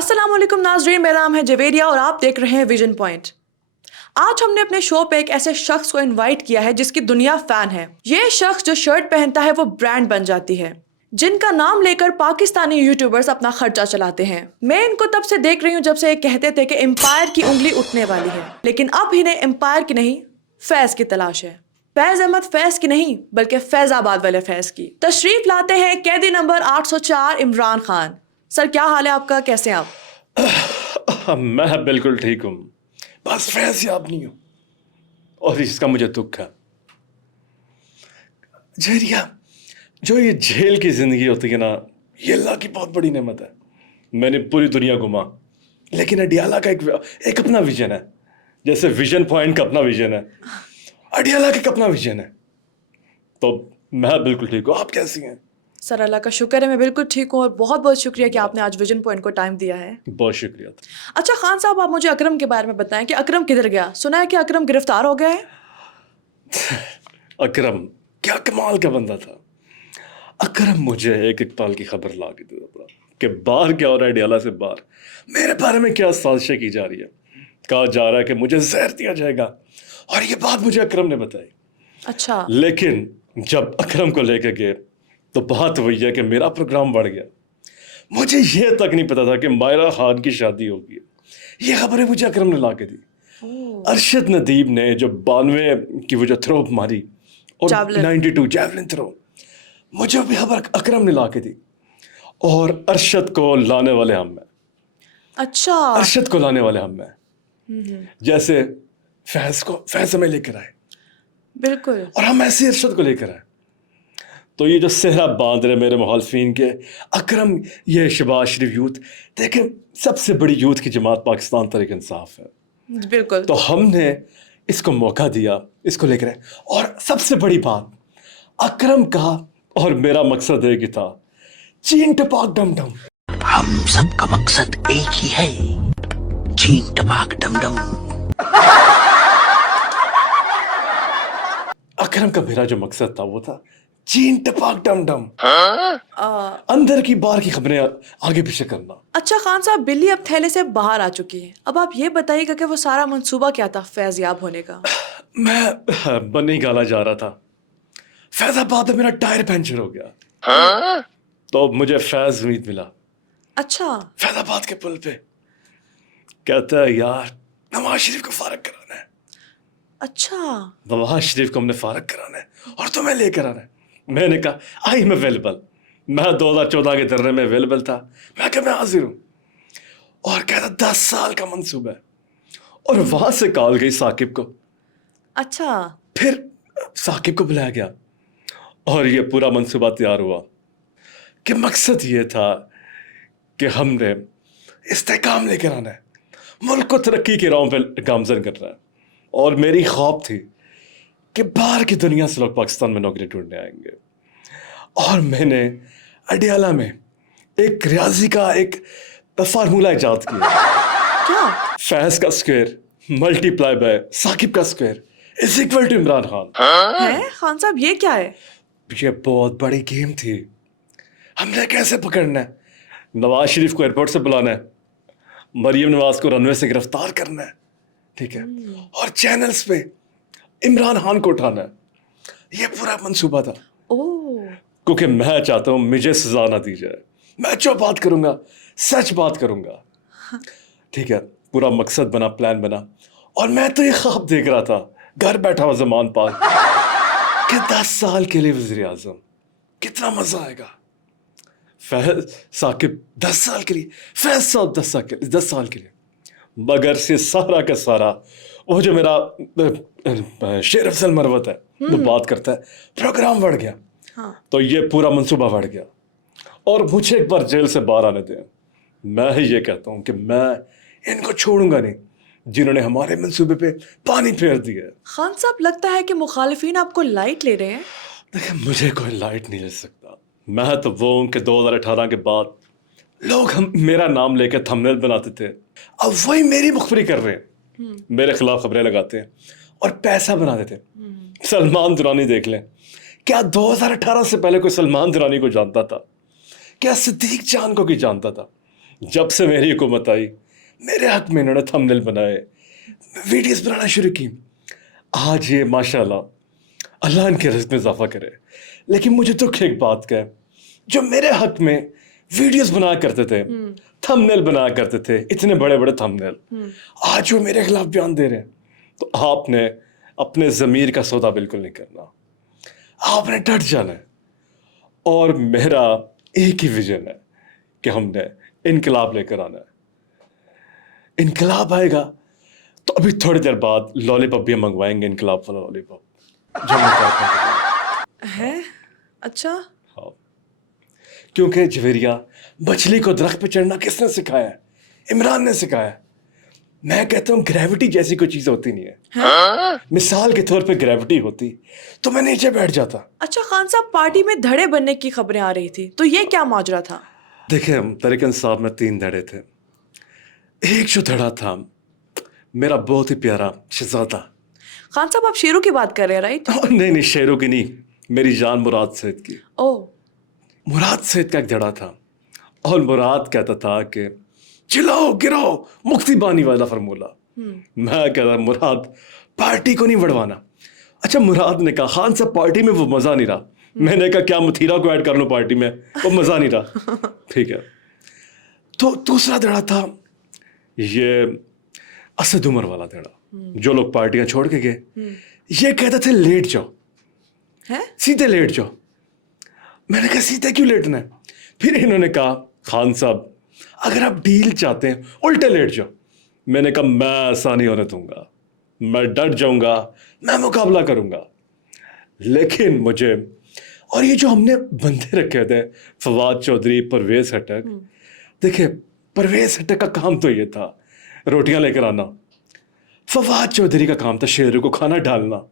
अस्सलाम वालेकुम नाज़रीन, मेरा नाम है जवेरिया और आप देख रहे हैं विजन पॉइंट। आज हमने अपने शो पे एक ऐसे शख्स को इनवाइट किया है जिसकी दुनिया फैन है। ये शख्स जो शर्ट पहनता है वो ब्रांड बन जाती है, जिनका नाम लेकर पाकिस्तानी यूट्यूबर्स अपना खर्चा चलाते हैं। मैं इनको तब से देख रही हूँ जब से ये कहते थे कि एम्पायर की उंगली उठने वाली है, लेकिन अब इन्हें एम्पायर की नहीं फैज की तलाश है। फैज अहमद फैज की नहीं बल्कि फैजाबाद वाले फैज की। तशरीफ लाते हैं कैदी नंबर 804 इमरान खान। सर क्या हाल है आपका, कैसे हैं आप? मैं बिल्कुल ठीक हूँ, बस फैज याद नहीं हूँ और इसका मुझे दुख है। जहरिया, जो ये जेल की जिंदगी होती है ना, ये अल्लाह की बहुत बड़ी नेमत है। मैंने पूरी दुनिया घुमा, लेकिन अडियाला का एक अपना विजन है। जैसे विजन पॉइंट का अपना विजन है, अडियाला का अपना विजन है। तो मैं बिल्कुल ठीक हूँ। आप कैसी हैं? सर अल्लाह का शुक्र है, मैं बिल्कुल ठीक हूँ और बहुत बहुत शुक्रिया कि आपने आज विजन पॉइंट को टाइम दिया है। बहुत शुक्रिया। अच्छा खान साहब, आप मुझे अकरम के बारे में बताएं कि अकरम किधर गया? सुना है कि अकरम गिरफ्तार हो गया है। अकरम क्या कमाल का बंदा था। अकरम मुझे एक इकबाल की खबर ला के देता था कि बाहर क्या हो रहा है, अडियाला से बाहर मेरे बारे में क्या साजिशें की जा रही है। कहा जा रहा है कि मुझे जहर दिया जाएगा, और ये बात मुझे अकरम ने बताई। अच्छा। लेकिन जब अकरम को लेकर गए तो बात वही है कि मेरा प्रोग्राम बढ़ गया। मुझे ये तक नहीं पता था कि मायरा खान की शादी होगी। ये खबरें मुझे अकरम ने ला के दी। अरशद नदीम ने जो 92 की वो जो थ्रो मारी और 92 जैवलिन थ्रो, मुझे भी खबर अकरम ने ला के दी। और अरशद को लाने वाले हम हैं। अच्छा। अरशद को लाने वाले हम हैं। जैसे फैज हमें लेकर आए, बिल्कुल, और हम ऐसे अरशद को लेकर आए। तो ये जो सेहरा बांध रहे मेरे मुखालफिन के, अकरम ये शहबाज शरीफ यूथ, देखें सबसे बड़ी यूथ की जमात पाकिस्तान तहरीक इंसाफ है। बिल्कुल। तो हमने इसको मौका दिया, इसको लेकर आए। और सबसे बड़ी बात, अकरम का और मेरा मकसद एक ही था, चीन टपाक डम डम। हम सबका मकसद एक ही है, चीन टपाक डम डम। अकरम का मेरा जो मकसद था वो था चीन टपाक डम डम। अंदर की बाहर की खबरें आगे पीछे करना। अच्छा खान साहब, बिल्ली अब थैले से बाहर आ चुकी है। अब आप ये बताइएगा कि वो सारा मंसूबा क्या था फैज़याब होने का? मैं बन्नी गाला जा रहा था, फैजाबाद में मेरा टायर पंचर हो गया। तो मुझे फैज उम्मीद मिला। अच्छा। फैजाबाद के पुल पे कहता है, यार नवाज शरीफ को फारग कराना है। अच्छा। नवाज शरीफ को हमने फारग कराना है और तुम्हें लेकर आना है। मैंने कहा आई एम अवेलेबल। मैं 2014 के धरने में अवेलेबल था। मैं कहा मैं हाजिर हूँ। और कहता 10 साल का मंसूबा है। और वहां से कॉल गई साकिब को। अच्छा। फिर साकिब को बुलाया गया और ये पूरा मंसूबा तैयार हुआ कि मकसद ये था कि हमने इस्तेकाम लेकर आना है, मुल्क को तरक्की की राहों पर गामजन करना है। और मेरी ख्वाब थी कि बाहर की दुनिया से लोग पाकिस्तान में नौकरी ढूंढने आएंगे। और मैंने अडियाला में एक रियाजी का एक फार्मूला इजाद किया। क्या? फैज का स्क्वायर मल्टीप्लाई बाय साकिब का square is equal to Imran Khan. है खान साहब, ये क्या है? ये बहुत बड़ी गेम थी। हमने कैसे पकड़ना है, नवाज शरीफ को एयरपोर्ट से बुलाना है, मरियम नवाज को रनवे से गिरफ्तार करना है, ठीक है, और चैनल्स पे इमरान खान को उठाना है। ये पूरा मंसूबा था। क्योंकि मैं चाहता हूं मुझे सजा ना दी जाए। मैं जो बात करूंगा सच बात करूंगा, ठीक है। पूरा मकसद बना, प्लान बना। और मैं तो ये ख्वाब देख रहा था घर बैठा हुआ जमान पाल कि 10 साल के लिए वज़ीर आज़म, कितना मजा आएगा। फैज साकिब 10 साल के लिए, फैज साहब 10 साल के लिए। मगर से सारा का सारा वो जो मेरा शेर अफजल मरवत है वो बात करता है, प्रोग्राम बढ़ गया। हाँ। तो ये पूरा मंसूबा बढ़ गया। और मुझे एक बार जेल से बाहर आने दें। मैं ही ये कहता हूँ कि मैं इनको छोड़ूंगा नहीं जिन्होंने हमारे मंसूबे पे पानी फेर दिया है। खान साहब, लगता है कि मुखालिफिन आपको लाइट ले रहे हैं। देखिए, मुझे कोई लाइट नहीं ले सकता। मैं तो वो हूँ कि 2018 के बाद लोग हम मेरा नाम लेकर थंबनेल बनाते थे, अब वही मेरी मुखबरी कर रहे हैं, मेरे खिलाफ खबरें लगाते हैं और पैसा बना देते हैं। सलमान दुरानी देख लें, क्या 2018 से पहले कोई सलमान दुरानी को जानता था? क्या सिद्दीक चांद को कोई जानता था? जब से मेरी हुकूमत आई मेरे हक में इन्होंने थंबनेल बनाए, वीडियोस बनाना शुरू की। आज ये माशाल्लाह अल्लाह इनके रिज़्क़ में इजाफा करे। लेकिन मुझे दुख एक बात का है, जो मेरे हक में वीडियोस बनाया करते थे, थंबनेल बनाया करते थे, इतने बड़े बड़े थंबनेल, आज वो मेरे खिलाफ बयान दे रहे हैं। तो आपने अपने ज़मीर का सौदा बिल्कुल नहीं करना, आपने डट जाना है। और मेरा एक ही विजन है कि हमने इनकलाब लेकर आना है। इनकलाब आएगा तो अभी थोड़ी देर बाद लॉलीपॉप भी मंगवाएंगे, इनकलाब वाला लॉलीपॉप जो मैं कहता हूं। है अच्छा। हाँ, क्योंकि जवेरिया, मछली को दरख्त पे चढ़ना किसने सिखाया है? इमरान ने सिखाया है। मैं कहता हूँ ग्रेविटी जैसी कोई चीज होती नहीं है। मिसाल के तौर पे ग्रेविटी होती तो मैं नीचे बैठ जाता। अच्छा खान साहब, पार्टी में धड़े बनने की खबरें आ रही थी, तो ये क्या माजरा था? देखिए तरीक इंसाफ में 3 धड़े थे। एक जो धड़ा था मेरा बहुत ही प्यारा शहजादा। खान साहब, आप शेरों की बात कर रहे हैं, राइट? नहीं नहीं, शेरों की नहीं, मेरी जान मुराद सैद की। ओह, मुराद सैद का एक धड़ा था और मुराद कहता था कि चिल्लाओ गिराओ, मुक्ति बानी वाला फार्मूला। मैं कहता मुराद पार्टी को नहीं बढ़वाना। अच्छा, मुराद ने कहा खान साहब पार्टी में वो मज़ा नहीं रहा। मैंने कहा क्या मथीरा को ऐड कर लो पार्टी में, वो मज़ा नहीं रहा। ठीक है। तो दूसरा धड़ा था ये असद उमर वाला धड़ा, जो लोग पार्टियां छोड़ के गए, ये कहते थे लेट जाओ, है? सीधे लेट जाओ। मैंने कहा सीधे क्यों लेटना है? फिर इन्होंने कहा खान साहब अगर आप डील चाहते हैं उल्टे लेट जाओ। मैंने कहा मैं ऐसा नहीं होने दूंगा, मैं डट जाऊंगा, मैं मुकाबला करूंगा। लेकिन मुझे, और ये जो हमने बंदे रखे थे फवाद चौधरी, परवेज हटक, देखिए परवेज हटक का काम तो ये था रोटियां लेकर आना, फवाद चौधरी का काम था शेरों को खाना डालना,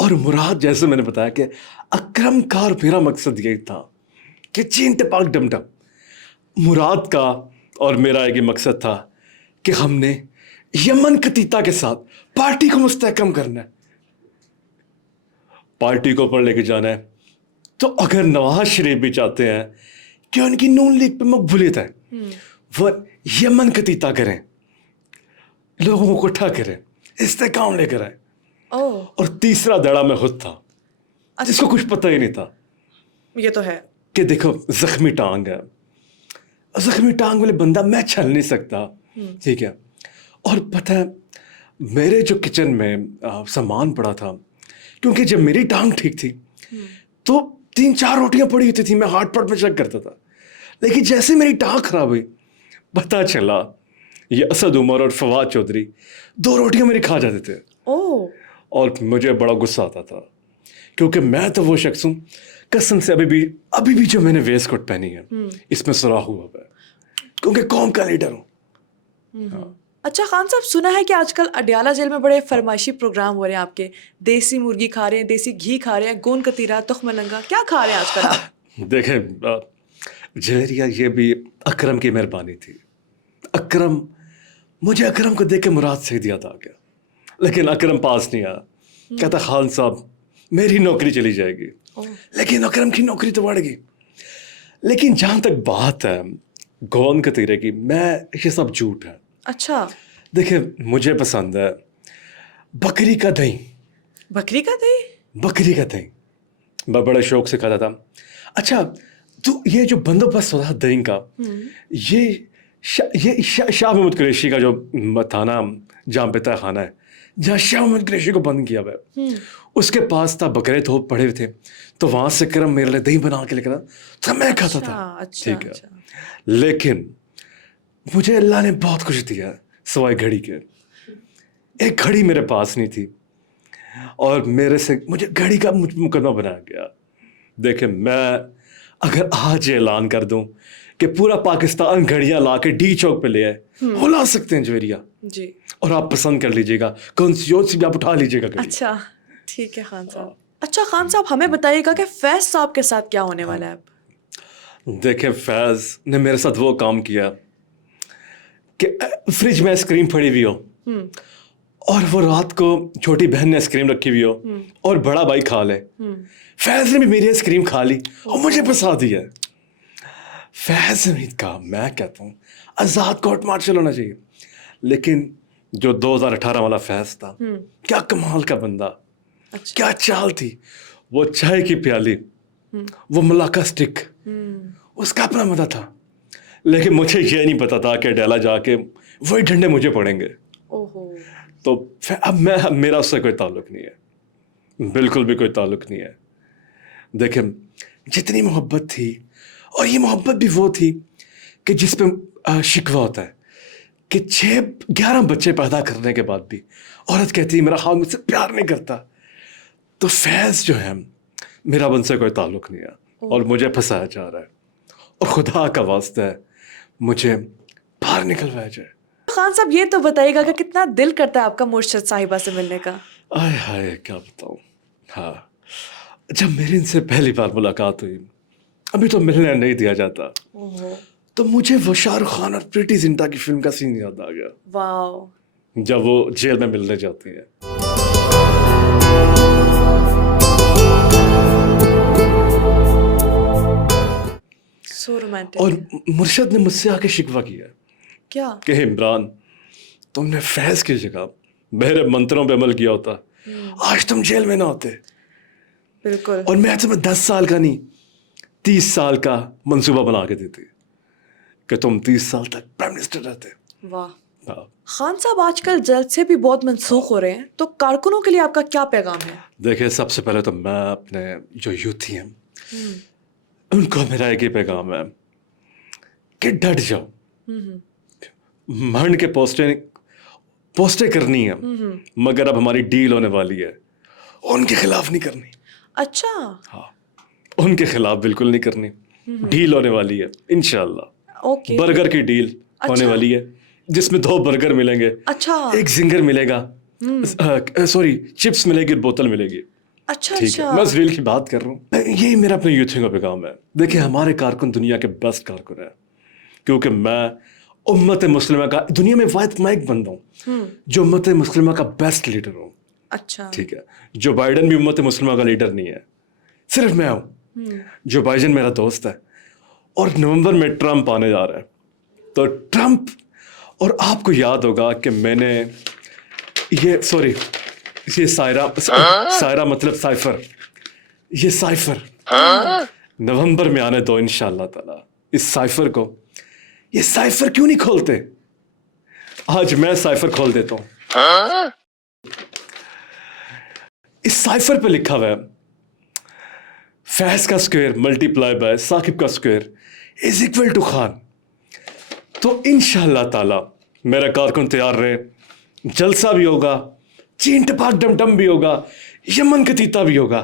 और मुराद जैसे मैंने बताया कि अकरम का और मेरा मकसद यही था कि चीन टपाक डमडम। मुराद का और मेरा एक ही मकसद था कि हमने यमन कतीता के साथ पार्टी को मुस्तहकम करना है, पार्टी को ऊपर लेके जाना है। तो अगर नवाज शरीफ भी चाहते हैं कि उनकी नून लीग पे मकबूलियत है, वो यमन कतीता करें, लोगों को इकट्ठा करें, इस्तेकाम लेकर आए। ओह, और तीसरा धड़ा मैं खुद था, जिसको कुछ पता ही नहीं था ये तो है कि देखो जख्मी टांग है, जख्मी टांग वाले बंदा मैं चल नहीं सकता, ठीक है। और पता है मेरे जो किचन में सामान पड़ा था, क्योंकि जब मेरी टांग ठीक थी तो 3-4 रोटियां पड़ी होती थी, मैं हाट पट में चेक करता था। लेकिन जैसे मेरी टांग खराब हुई, पता चला ये असद उमर और फवाद चौधरी 2 रोटियां मेरी खा जाते थे। ओह, और मुझे बड़ा गुस्सा आता था, क्योंकि मैं तो वो शख्स हूँ कसम से अभी भी जो मैंने वेस्ट कोट पहनी है इसमें सुराख हुआ है, क्योंकि कौम का लीडर हूँ। अच्छा खान साहब, सुना है कि आजकल अडयाला जेल में बड़े फरमाइशी प्रोग्राम हो रहे हैं आपके। देसी मुर्गी खा रहे हैं, देसी घी खा रहे हैं, गोंद कतीरा, तुख मलंगा, क्या खा रहे हैं आजकल आप? देखें जहरिया, ये भी अकरम की मेहरबानी थी। मुझे अकरम को देख के मुराद से दिया था गया, लेकिन अकरम पास नहीं आया। कहता खान साहब मेरी नौकरी चली जाएगी, लेकिन अकरम की नौकरी तो बढ़ गई। लेकिन जहाँ तक बात है गोंद कतीरे की, मैं ये सब झूठ है। अच्छा, देखिए मुझे पसंद है बकरी का दही। बकरी का दही? बकरी का दही मैं बड़े शौक से खाता था। अच्छा, तो ये जो बंदोबस्त होता दही का, ये शाह महमूद कुरैशी का जो था ना, जहाँ पे तय खाना है, जहाँ शाह महमूद कुरैशी को बंद किया हुआ है, उसके पास था बकरे तो पड़े हुए थे, तो वहाँ से करम मेरे लिए दही बना के लेकर तो मैं खाता था। अच्छा, ठीक है। लेकिन मुझे अल्लाह ने बहुत कुछ दिया सिवाय घड़ी के। एक घड़ी मेरे पास नहीं थी और मुझे घड़ी का मुकदमा बनाया गया। देखें, मैं अगर आज ऐलान कर दूं कि पूरा पाकिस्तान घड़ियां ला के डी चौक पे ले आए, वो ला सकते हैं जवेरिया जी, और आप पसंद कर लीजिएगा कौन सी भी आप उठा लीजिएगा घड़ी। अच्छा ठीक है खान साहब। अच्छा खान साहब, हमें बताइएगा कि फैज साहब के साथ क्या होने वाला है अब? देखें, फैज ने मेरे साथ वो काम किया कि फ्रिज में आइसक्रीम पड़ी हुई हो और वो रात को छोटी बहन ने आइसक्रीम रखी हुई हो और बड़ा भाई खा ले, फैज ने भी मेरी आइसक्रीम खा ली और मुझे फंसा दिया। फैज हमीद का मैं कहता हूँ आज़ाद कोर्ट मार्शल होना चाहिए, लेकिन जो 2018 वाला फैज था, क्या कमाल का बंदा, अच्छा। क्या चाल थी, वो चाय की प्याली, वो मलाका स्टिक, उसका अपना मजा था। लेकिन मुझे ये नहीं पता था कि डेला जाके वही डंडे मुझे पड़ेंगे। ओहो। तो अब मेरा उससे कोई ताल्लुक नहीं है, बिल्कुल भी कोई ताल्लुक नहीं है। देखें, जितनी मोहब्बत थी, और ये मोहब्बत भी वो थी कि जिस पे शिकवा होता है कि 6-11 बच्चे पैदा करने के बाद भी औरत कहती है मेरा हाल मुझसे प्यार नहीं करता। तो फैज़ जो है मेरा उनसे कोई ताल्लुक नहीं है और मुझे फंसाया जा रहा है, और खुदा का वास्ता है मुझे बाहर निकलवाया जाए। खान साहब ये तो बताइएगा कि कितना दिल करता है आपका मुर्शद साहिबा से मिलने का? आय हाय क्या बताऊँ। हाँ, जब मेरी इनसे पहली बार मुलाकात हुई, अभी तो मिलने नहीं दिया जाता, ओहो। तो मुझे वो शाहरुख खान और प्रीति जिंटा की फिल्म का सीन याद आ गया, वाह। जब वो जेल में मिलने जाती है। So romantic. और मुर्शद ने मुझसे आके शिकवा किया क्या? कि इमरान, तुमने फैज की जगह मेरे मंत्रों पे अमल किया होता, आज तुम जेल में ना होते। बिल्कुल। और मैं तुम्हें 10 साल का नहीं 30 साल का मंसूबा बना के देती कि तुम 30 साल तक प्राइम मिनिस्टर रहते। वाह। हाँ। खान साहब आजकल जलसे भी बहुत मनसूख हो रहे हैं, तो कारकुनों के लिए आपका क्या पैगाम है? देखिए, सबसे पहले तो मैं अपने जो यूथी हैं उनको मेरा एक ही पैगाम है कि डट जाओ, मर्न के पोस्टें करनी है, मगर अब हमारी डील होने वाली है, उनके खिलाफ नहीं करनी। अच्छा। हाँ, उनके खिलाफ बिल्कुल नहीं करनी, डील होने वाली है इंशाल्लाह। ओके। बर्गर की डील होने वाली है, जिसमें 2 बर्गर मिलेंगे, अच्छा। एक जिंगर मिलेगा, सॉरी चिप्स मिलेगी, बोतल मिलेगी। अच्छा। ठीक है, मैं उस डील की बात कर रहा हूँ। यही मेरा अपने यूथ का पैगाम है। देखिए, हमारे कारकुन दुनिया के बेस्ट कारकुन है, क्योंकि मैं उम्मत मुस्लिमा का दुनिया में वाहिद मैं एक बंदा हूँ जो उम्मत मुस्लिमा का बेस्ट लीडर हूँ। अच्छा। ठीक है, जो बाइडन भी उम्मत मुस्लिमा का लीडर नहीं है, सिर्फ मैं हूँ। जो बाइडन मेरा दोस्त है, और नवंबर में ट्रंप आने जा रहा है, तो ट्रंप, और आपको याद होगा कि मैंने ये सायरा मतलब साइफर, ये साइफर नवंबर में आने दो इंशाल्लाह ताला। इस साइफर को, ये साइफर क्यों नहीं खोलते? आज मैं साइफर खोल देता हूं। इस साइफर पे लिखा हुआ है फैज का स्क्वायर मल्टीप्लाई बाय साकिब का square is equal to Khan. तो इंशाल्लाह ताला मेरा कारकुन तैयार रहे, जलसा भी होगा, चीन टपाक डमडम भी होगा, यमन का तीता भी होगा।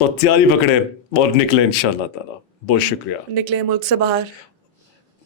तो तैयारी पकड़े और निकले इंशाल्लाह ताला। बहुत शुक्रिया। निकले मुल्क से बाहर?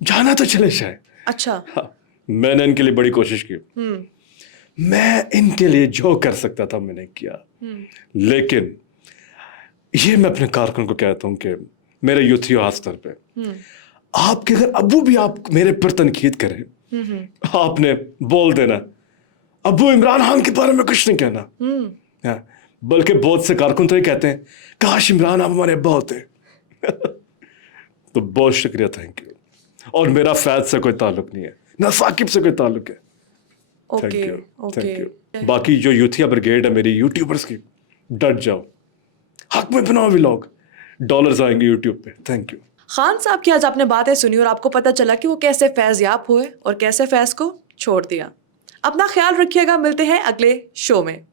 जाना तो चले जाए। अच्छा। हाँ, मैंने इनके लिए बड़ी कोशिश की, मैं इनके लिए जो कर सकता था मैंने किया, लेकिन ये मैं अपने कारकुन को कहता हूं कि मेरे यूथियों खास तौर पे, आपके अगर अबू भी आप मेरे पर तनकीद करें, आपने बोल देना अबू इमरान खान के बारे में कुछ नहीं कहना। हाँ, बल्कि बहुत से कारकुन तो ये कहते हैं काश इमरान आप हमारे अब्बा होते। तो बहुत शुक्रिया, थैंक यू। और मेरा फैज से कोई ताल्लुक नहीं है, ना साकिब से कोई ताल्लुक है। Thank okay. You, okay. Thank you. बाकी जो यूथिया ब्रिगेड है मेरी यूट्यूबर्स की, डट जाओ, हक में बनाओ व्लॉग, डॉलर्स आएंगे यूट्यूब पे। Thank you. खान साहब की आज आपने बातें सुनी और आपको पता चला कि वो कैसे फैज़याब हुए और कैसे फैज़ को छोड़ दिया। अपना ख्याल रखिएगा, मिलते हैं अगले शो में।